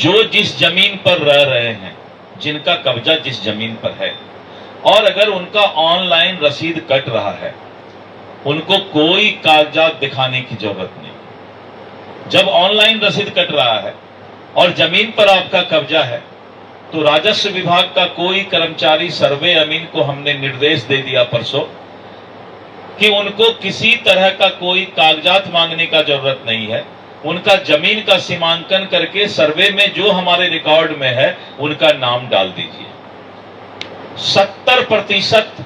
जो जिस जमीन पर रह रहे हैं, जिनका कब्जा जिस जमीन पर है, और अगर उनका ऑनलाइन रसीद कट रहा है, उनको कोई कागजात दिखाने की जरूरत नहीं। जब ऑनलाइन रसीद कट रहा है और जमीन पर आपका कब्जा है, तो राजस्व विभाग का कोई कर्मचारी सर्वे अमीन को हमने निर्देश दे दिया परसों कि उनको किसी तरह का कोई कागजात मांगने का जरूरत नहीं है। उनका जमीन का सीमांकन करके सर्वे में जो हमारे रिकॉर्ड में है उनका नाम डाल दीजिए। 70%,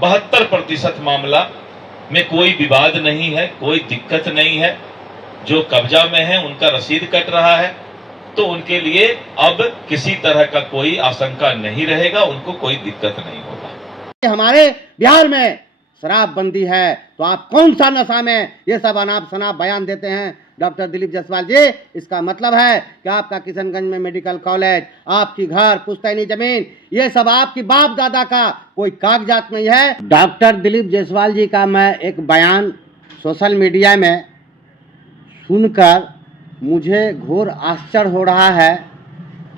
72% मामला में कोई विवाद नहीं है, कोई दिक्कत नहीं है। जो कब्जा में है उनका रसीद कट रहा है, तो उनके लिए अब किसी तरह का कोई आशंका नहीं रहेगा, उनको कोई दिक्कत नहीं होगा। हमारे बिहार में शराबबंदी है, तो आप कौन सा नशा में ये सब अनाप शनाप बयान देते हैं डॉक्टर दिलीप जायसवाल जी? इसका मतलब है कि आपका किशनगंज में मेडिकल कॉलेज, आपकी घर, पुश्तैनी जमीन, ये सब आपकी बाप दादा का कोई कागजात नहीं है। डॉक्टर दिलीप जायसवाल जी का मैं एक बयान सोशल मीडिया में सुनकर मुझे घोर आश्चर्य हो रहा है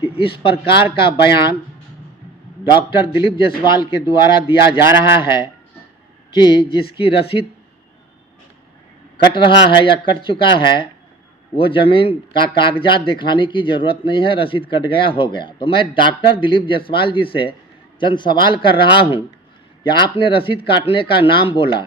कि इस प्रकार का बयान डॉक्टर दिलीप जायसवाल के द्वारा दिया जा रहा है कि जिसकी रसीद कट रहा है या कट चुका है, वो ज़मीन का कागजात दिखाने की ज़रूरत नहीं है, रसीद कट गया हो गया। तो मैं डॉक्टर दिलीप जायसवाल जी से चंद सवाल कर रहा हूं कि आपने रसीद काटने का नाम बोला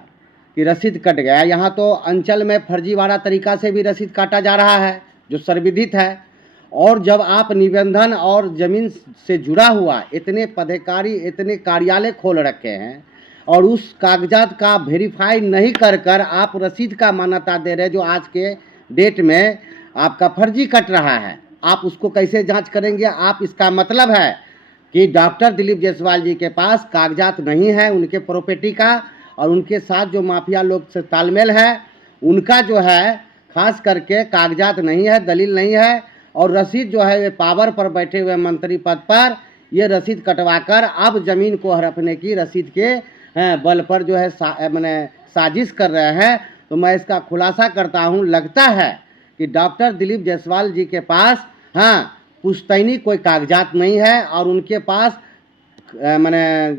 कि रसीद कट गया। यहाँ तो अंचल में फर्जीवाड़ा तरीका से भी रसीद काटा जा रहा है, जो सर्वविदित है। और जब आप निबंधन और ज़मीन से जुड़ा हुआ इतने पदाधिकारी, इतने कार्यालय खोल रखे हैं और उस कागजात का वेरीफाई नहीं कर आप रसीद का मान्यता दे रहे, जो आज के डेट में आपका फर्जी कट रहा है, आप उसको कैसे जांच करेंगे? आप इसका मतलब है कि डॉक्टर दिलीप जायसवाल जी के पास कागजात नहीं है उनके प्रॉपर्टी का, और उनके साथ जो माफिया लोग से तालमेल है उनका जो है खास करके कागजात नहीं है, दलील नहीं है। और रसीद जो है वे पावर पर बैठे हुए मंत्री पद पर ये रसीद कटवाकर अब ज़मीन को हड़पने की रसीद के बल पर जो है मैंने साजिश कर रहे हैं। तो मैं इसका खुलासा करता हूं, लगता है कि डॉक्टर दिलीप जायसवाल जी के पास पुश्तैनी कोई कागजात नहीं है और उनके पास मैंने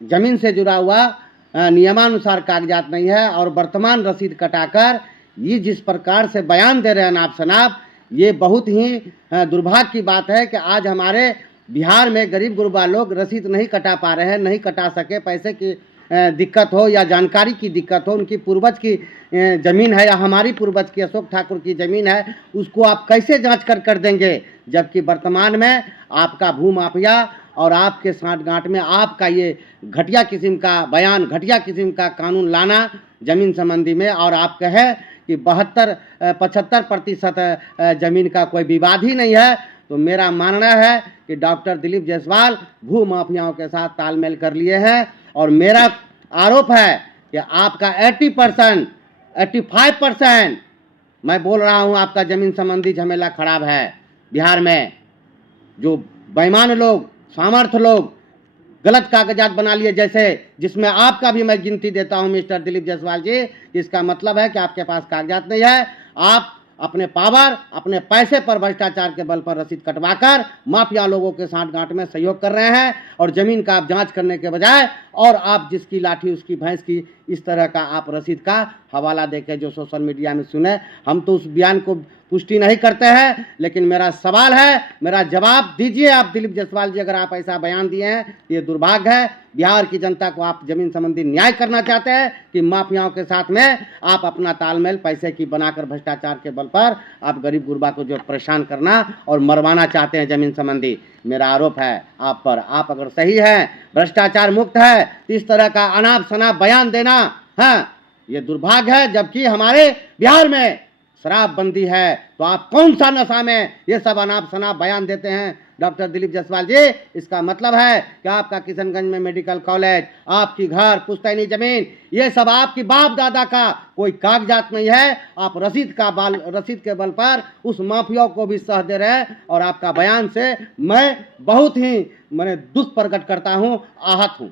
ज़मीन से जुड़ा हुआ नियमानुसार कागजात नहीं है। और वर्तमान रसीद कटाकर ये जिस प्रकार से बयान दे रहे हैं नाप शनाप, ये बहुत ही दुर्भाग्य की बात है कि आज हमारे बिहार में गरीब गुरबा लोग रसीद नहीं कटा पा रहे हैं, नहीं कटा सके। पैसे की दिक्कत हो या जानकारी की दिक्कत हो, उनकी पूर्वज की ज़मीन है या हमारी पूर्वज की अशोक ठाकुर की ज़मीन है, उसको आप कैसे जांच कर देंगे? जबकि वर्तमान में आपका भूमाफिया और आपके साठगांठ में आपका ये घटिया किस्म का बयान, घटिया किस्म का कानून लाना ज़मीन संबंधी में, और आप कहें कि 75% ज़मीन का कोई विवाद ही नहीं है। तो मेरा मानना है कि डॉक्टर दिलीप जायसवाल भू माफियाओं के साथ तालमेल कर लिए हैं। और मेरा आरोप है कि आपका 80%, 85% मैं बोल रहा हूं आपका ज़मीन संबंधी झमेला खराब है बिहार में। जो बेईमान लोग, सामर्थ्य लोग गलत कागजात बना लिए, जैसे जिसमें आपका भी मैं गिनती देता हूं मिस्टर दिलीप जायसवाल जी। इसका मतलब है कि आपके पास कागजात नहीं है। आप अपने पावर, अपने पैसे पर भ्रष्टाचार के बल पर रसीद कटवाकर माफिया लोगों के साठगांठ में सहयोग कर रहे हैं। और ज़मीन का आप जांच करने के बजाय और आप जिसकी लाठी उसकी भैंस की, इस तरह का आप रसीद का हवाला देके जो सोशल मीडिया में सुने, हम तो उस बयान को पुष्टि नहीं करते हैं। लेकिन मेरा सवाल है, मेरा जवाब दीजिए आप दिलीप जायसवाल जी। अगर आप ऐसा बयान दिए हैं, ये दुर्भाग्य है। बिहार की जनता को आप ज़मीन संबंधी न्याय करना चाहते हैं कि माफियाओं के साथ में आप अपना तालमेल पैसे की बनाकर भ्रष्टाचार के बल पर आप गरीब गुरबा को जो परेशान करना और मरवाना चाहते हैं ज़मीन संबंधी। मेरा आरोप है आप पर। आप अगर सही हैं, भ्रष्टाचार मुक्त है, तो इस तरह का अनाप शनाप बयान देना ये दुर्भाग्य है। जबकि हमारे बिहार में शराबबंदी है, तो आप कौन सा नशा में ये सब अनाप शनाप बयान देते हैं डॉक्टर दिलीप जायसवाल जी? इसका मतलब है कि आपका किशनगंज में मेडिकल कॉलेज, आपकी घर, पुश्तैनी जमीन, ये सब आपकी बाप दादा का कोई कागजात नहीं है। आप रसीद के बल पर उस माफिया को भी सह दे रहे हैं। और आपका बयान से मैं बहुत ही दुख प्रकट करता हूँ, आहत हूँ।